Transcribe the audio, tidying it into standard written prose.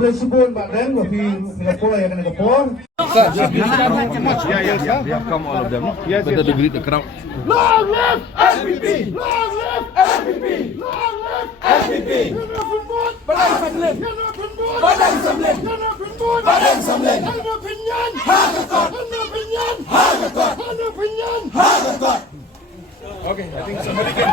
boleh sebut Mbak Dan Wafi Singapore yang kena kepon. Yeah, come all of them. Yes, better to greet the crowd. Long live SPP! Long live SPP! Long live SPP! Badan Sembilan! Badan Sembilan! Badan Sembilan! Anu Pinyan! Hagatot! Anu Pinyan! Hagatot! Anu Pinyan! Hagatot! Okay, I think somebody can...